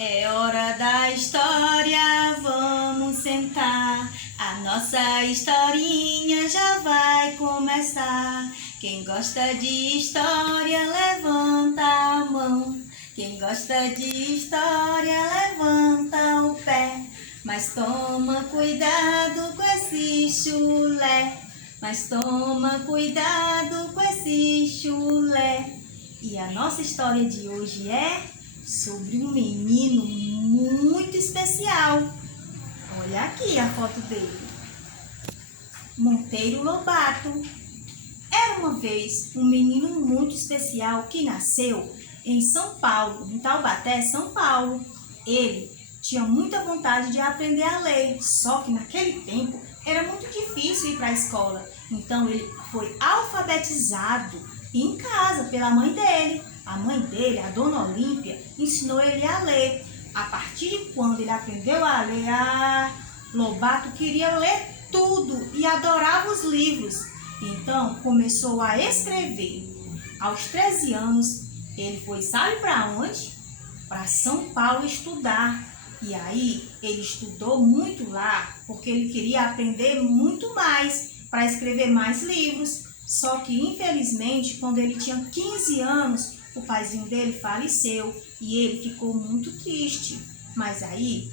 É hora da história, vamos sentar. A nossa historinha já vai começar. Quem gosta de história, levanta a mão. Quem gosta de história, levanta o pé. Mas toma cuidado com esse chulé. Mas toma cuidado com esse chulé. E a nossa história de hoje é sobre um menino muito especial. Olha aqui a foto dele. Monteiro Lobato. Era uma vez um menino muito especial que nasceu em São Paulo, em Taubaté, São Paulo. Ele tinha muita vontade de aprender a ler, só que naquele tempo era muito difícil ir para a escola. Então ele foi alfabetizado em casa pela mãe dele. A mãe dele, a Dona Olímpia, ensinou ele a ler. A partir de quando ele aprendeu a ler, Lobato queria ler tudo e adorava os livros. Então começou a escrever. Aos 13 anos, ele foi, sabe para onde? Para São Paulo estudar. E aí ele estudou muito lá, porque ele queria aprender muito mais, para escrever mais livros. Só que, infelizmente, quando ele tinha 15 anos, o paizinho dele faleceu e ele ficou muito triste. Mas aí,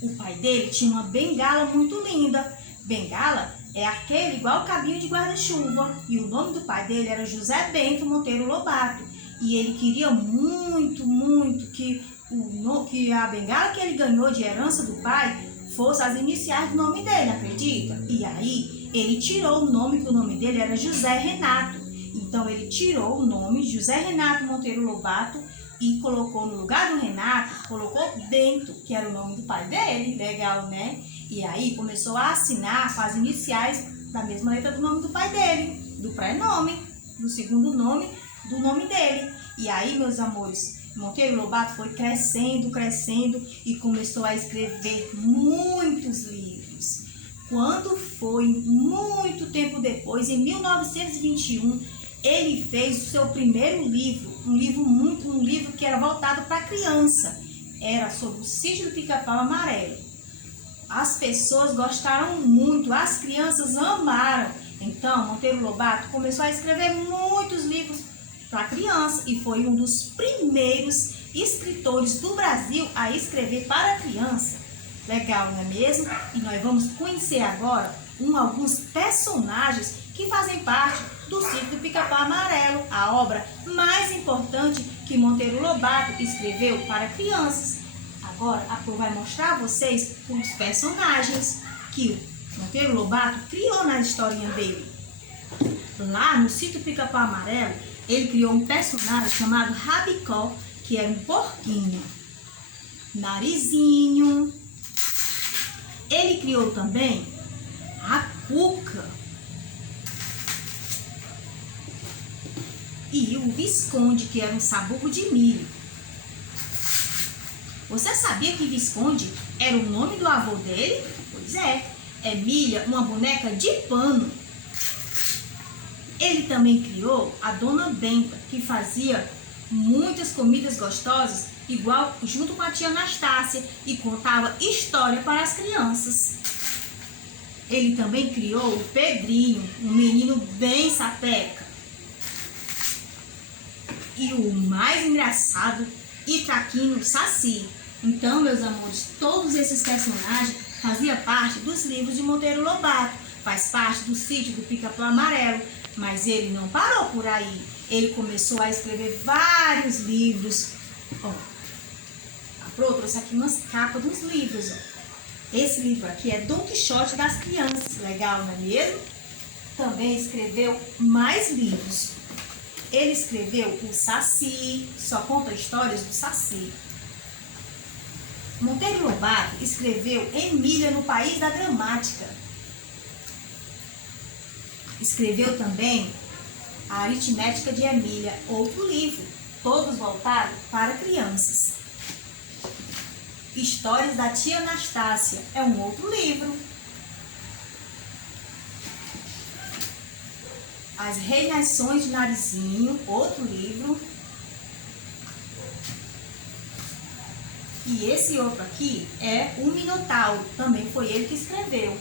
o pai dele tinha uma bengala muito linda. Bengala é aquele igual cabinho de guarda-chuva. E o nome do pai dele era José Bento Monteiro Lobato. E ele queria muito, muito que a bengala que ele ganhou de herança do pai fosse as iniciais do nome dele, acredita? E aí, ele tirou o nome, que o nome dele era José Renato. Então, ele tirou o nome José Renato Monteiro Lobato e colocou no lugar do Renato, colocou Bento, que era o nome do pai dele. Legal, né? E aí, começou a assinar com as iniciais da mesma letra do nome do pai dele, do pré-nome, do segundo nome, do nome dele. E aí, meus amores, Monteiro Lobato foi crescendo, crescendo e começou a escrever muitos livros. Quando foi muito tempo depois, em 1921, ele fez o seu primeiro livro, um livro que era voltado para criança. Era sobre o Sítio do Pica-Pau Amarelo. As pessoas gostaram muito, as crianças amaram. Então, Monteiro Lobato começou a escrever muitos livros para criança e foi um dos primeiros escritores do Brasil a escrever para criança. Legal, não é mesmo? E nós vamos conhecer agora alguns personagens que fazem parte do Sítio do Pica-Pau Amarelo, a obra mais importante que Monteiro Lobato escreveu para crianças. Agora, a Pro vai mostrar a vocês os personagens que o Monteiro Lobato criou na historinha dele. Lá no Sítio do Pica-Pau Amarelo, ele criou um personagem chamado Rabicó, que era um porquinho. Narizinho. Ele criou também a Cuca. E o Visconde, que era um sabugo de milho. Você sabia que Visconde era o nome do avô dele? Pois é. Emília, uma boneca de pano. Ele também criou a Dona Benta, que fazia muitas comidas gostosas, junto com a tia Anastácia, e contava história para as crianças. Ele também criou o Pedrinho, um menino bem sapeca. E o mais engraçado e traquino, Saci. Então, meus amores, todos esses personagens faziam parte dos livros de Monteiro Lobato. Faz parte do Sítio do Pica-Pau Amarelo. Mas ele não parou por aí. Ele começou a escrever vários livros. Ó, a Pro trouxe aqui umas capas dos livros. Ó. Esse livro aqui é Dom Quixote das Crianças. Legal, não é mesmo? Também escreveu mais livros. Ele escreveu o Saci, só conta histórias do Saci. Monteiro Lobato escreveu Emília no País da Gramática. Escreveu também A Aritmética de Emília, outro livro, todos voltados para crianças. Histórias da tia Anastácia é um outro livro. As Reinações de Narizinho, outro livro. E esse outro aqui é o Minotauro, também foi ele que escreveu.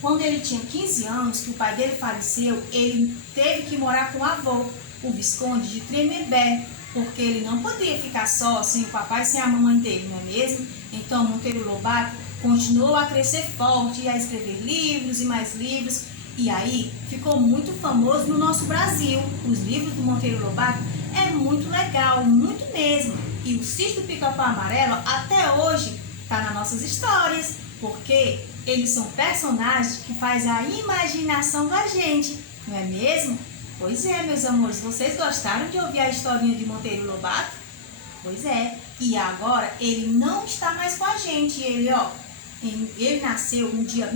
Quando ele tinha 15 anos, que o pai dele faleceu, ele teve que morar com o avô, o Visconde de Tremembé, porque ele não podia ficar só, sem o papai e sem a mamãe dele, não é mesmo? Então Monteiro Lobato continuou a crescer forte e a escrever livros e mais livros, e aí ficou muito famoso no nosso Brasil. Os livros do Monteiro Lobato é muito legal, muito mesmo. E o Sítio do Pica-Pau Amarelo até hoje está nas nossas histórias, porque eles são personagens que fazem a imaginação da gente, não é mesmo? Pois é, meus amores, vocês gostaram de ouvir a historinha de Monteiro Lobato? Pois é, e agora ele não está mais com a gente, ele nasceu no dia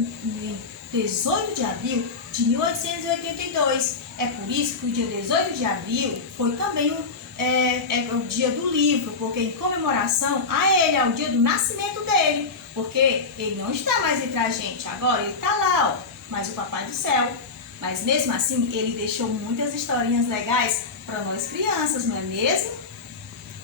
18 de abril de 1882. É por isso que o dia 18 de abril foi também o dia do livro, porque em comemoração a ele, é o dia do nascimento dele, porque ele não está mais entre a gente, agora ele está lá, mas o Papai do Céu. Mas mesmo assim, ele deixou muitas historinhas legais para nós crianças, não é mesmo?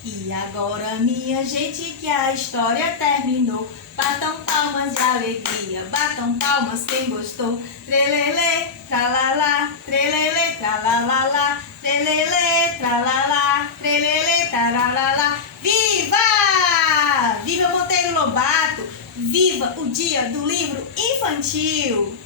E agora, minha gente, que a história terminou, batam palmas de alegria, batam palmas quem gostou. Trelelê, tralalá, trelelê, tralalá, trelelê, tralalá, trelelê, tralalá. Viva! Viva Monteiro Lobato! Viva o Dia do Livro Infantil!